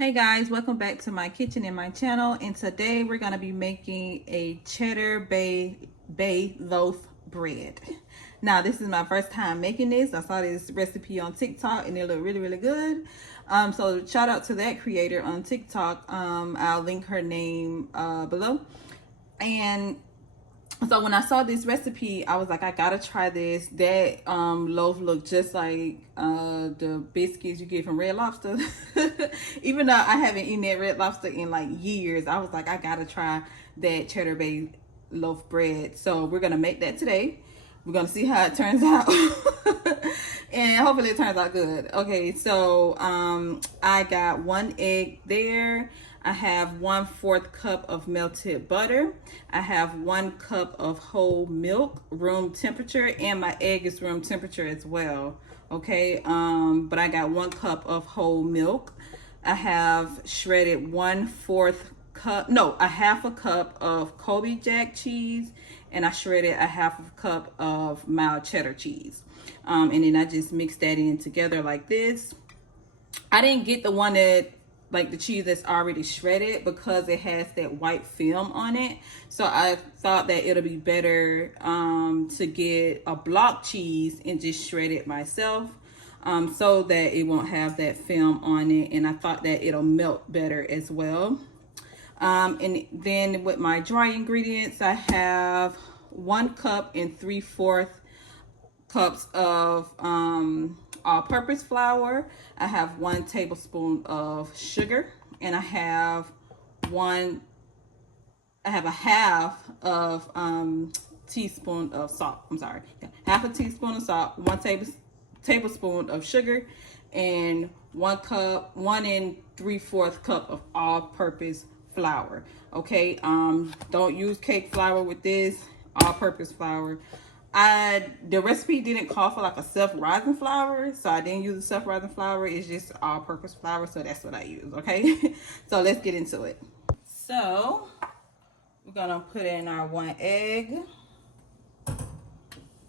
Hey guys, welcome back to my kitchen and my channel, and today we're going to be making a Cheddar Bay Loaf Bread. Now this is my first time making this. I saw this recipe on TikTok and it looked really good. So shout out to that creator on TikTok. I'll link her name below. And so when I saw this recipe, I was like, I gotta try this. That loaf looked just like the biscuits you get from Red Lobster. Even though I haven't eaten that Red Lobster in like years, I was like, I gotta try that Cheddar Bay Loaf Bread. So we're gonna make that today. We're gonna see how it turns out. And hopefully it turns out good. Okay, so I got 1 egg there. I have 1/4 cup of melted butter. I have 1 cup of whole milk, room temperature, and my egg is room temperature as well. Okay, but I got 1 cup of whole milk. I have shredded 1/4 cup, no, a half a cup of Colby Jack cheese, and I shredded a half a cup of mild cheddar cheese. And then I just mixed that in together like this. I didn't get the one that like the cheese that's already shredded because it has that white film on it. So I thought that it'll be better to get a block cheese and just shred it myself, so that it won't have that film on it, and I thought that it'll melt better as well. And then with my dry ingredients, I have 1 cup and 3/4 cups of all-purpose flour. I have 1 tablespoon of sugar, and I have a half of teaspoon of salt. I'm sorry, half a teaspoon of salt, 1 tablespoon of sugar, and 1 and 3/4 cup of all-purpose flour. Okay, don't use cake flour with this, all-purpose flour. The recipe didn't call for like a self-rising flour, so I didn't use a self-rising flour. It's just all-purpose flour, so that's what I use. Okay, so let's get into it. So we're gonna put in our 1 egg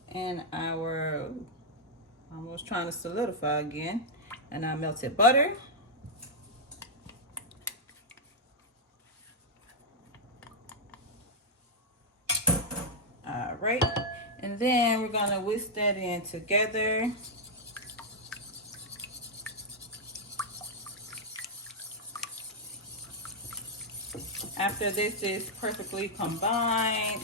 and our, almost trying to solidify again, and our melted butter. All right, and then we're gonna whisk that in together. After this is perfectly combined,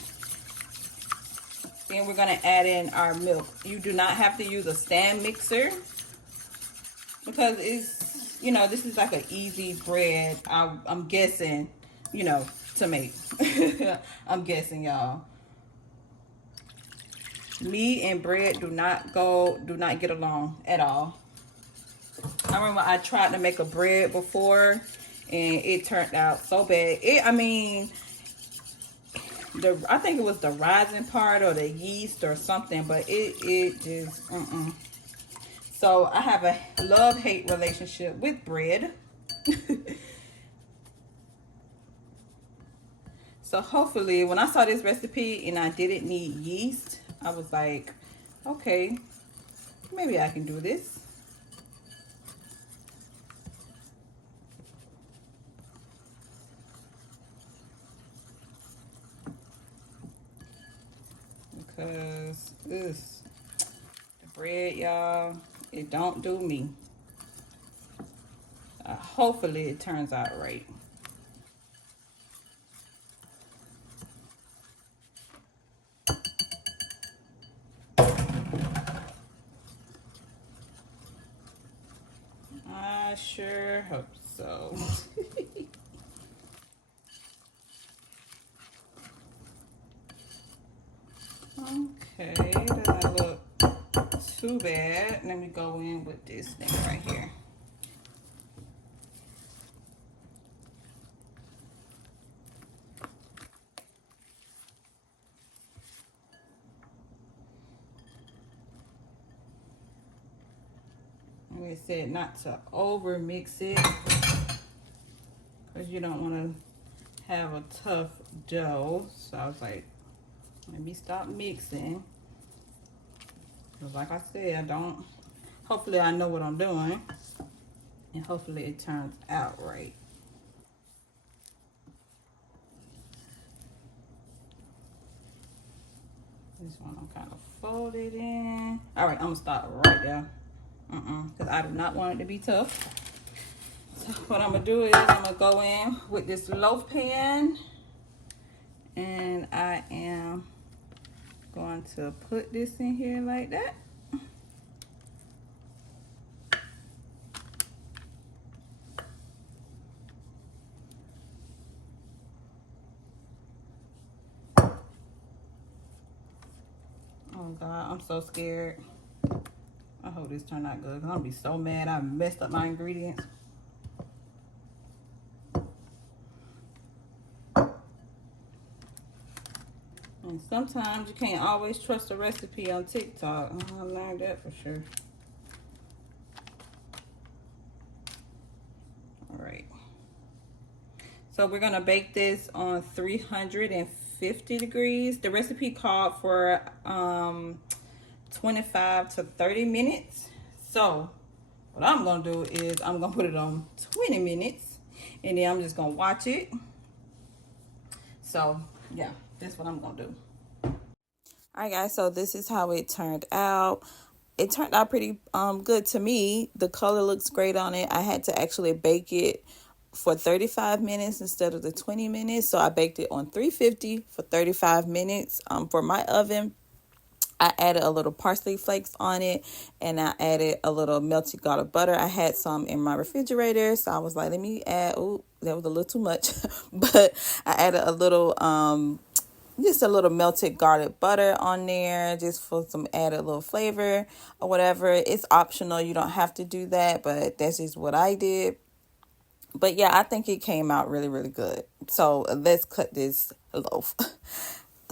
then we're gonna add in our milk. You do not have to use a stand mixer because it's, you know, this is like an easy bread. I'm guessing, you know, to make. I'm guessing, y'all. Meat and bread do not get along at all. I remember I tried to make a bread before and it turned out so bad. I think it was the rising part or the yeast or something, but it just So I have a love-hate relationship with bread. So hopefully when I saw this recipe and I didn't need yeast, I was like, okay, maybe I can do this. Because the bread, y'all, it don't do me. Hopefully it turns out right. I sure hope so. Okay, doesn't look too bad. Let me go in with this thing right here. We said not to over mix it because you don't want to have a tough dough. So I was like, let me stop mixing. Because like I said, hopefully I know what I'm doing. and hopefully it turns out right. This one I'm kind of folded in. All right, I'm gonna start right there. Because I do not want it to be tough. So what I'm gonna do is I'm gonna go in with this loaf pan, and I am going to put this in here like that. Oh God, I'm so scared. I hope this turned out good, because I'm gonna be so mad I messed up my ingredients. And sometimes you can't always trust a recipe on TikTok. I learned that for sure. All right. So we're gonna bake this on 350 degrees. The recipe called for 25 to 30 minutes. So what I'm gonna do is I'm gonna put it on 20 minutes, and then I'm just gonna watch it. So yeah, that's what I'm gonna do. All right, guys, so this is how it turned out. It turned out pretty good to me. The color looks great on it. I had to actually bake it for 35 minutes instead of the 20 minutes. So I baked it on 350 for 35 minutes. For my oven, I added a little parsley flakes on it, and I added a little melted garlic butter. I had some in my refrigerator, so I was like, let me add, oh, that was a little too much. But I added a little just a little melted garlic butter on there, just for some added little flavor or whatever. It's optional, you don't have to do that, but that's just what I did. But yeah, I think it came out really, really good. So let's cut this loaf.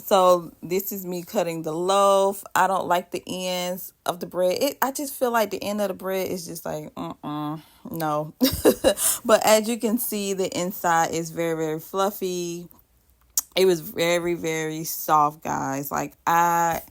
So this is me cutting the loaf. I don't like the ends of the bread. I just feel like the end of the bread is just like, no. But as you can see, the inside is very, very fluffy. It was very, very soft, guys. Like, I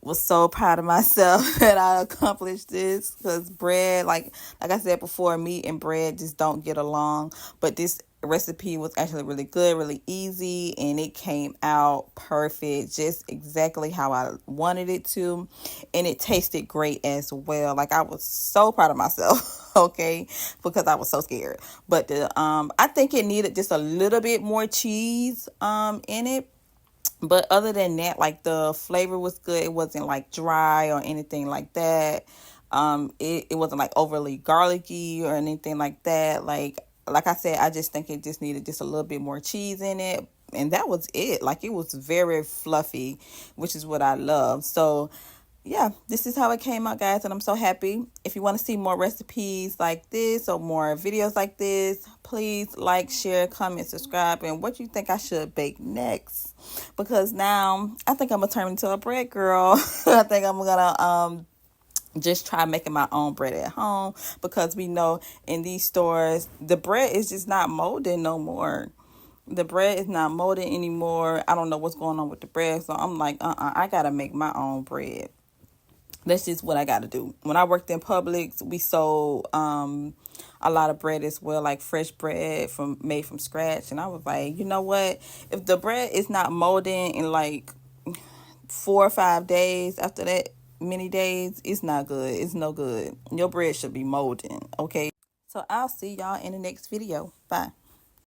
was so proud of myself that I accomplished this, because bread, like I said before, meat and bread just don't get along. But this recipe was actually really good, really easy, and it came out perfect, just exactly how I wanted it to, and it tasted great as well. Like, I was so proud of myself. Okay, because I was so scared. But the I think it needed just a little bit more cheese in it. But other than that, like, the flavor was good. It wasn't like dry or anything like that. It wasn't like overly garlicky or anything like that. Like I said, I just think it just needed just a little bit more cheese in it. And that was it. Like, it was very fluffy, which is what I love. So yeah, this is how it came out, guys, and I'm so happy. If you want to see more recipes like this or more videos like this, please like, share, comment, subscribe, and what you think I should bake next, because now I think I'm gonna turn into a bread girl. I think I'm gonna just try making my own bread at home, because we know in these stores the bread is just not molding no more. The bread is not molded anymore. I don't know what's going on with the bread, so I'm like, I gotta make my own bread. That's just what I got to do. When I worked in Publix, we sold a lot of bread as well, like fresh bread made from scratch. And I was like, you know what? If the bread is not molding in like 4 or 5 days, after that many days, it's not good. It's no good. Your bread should be molding, okay? So I'll see y'all in the next video. Bye.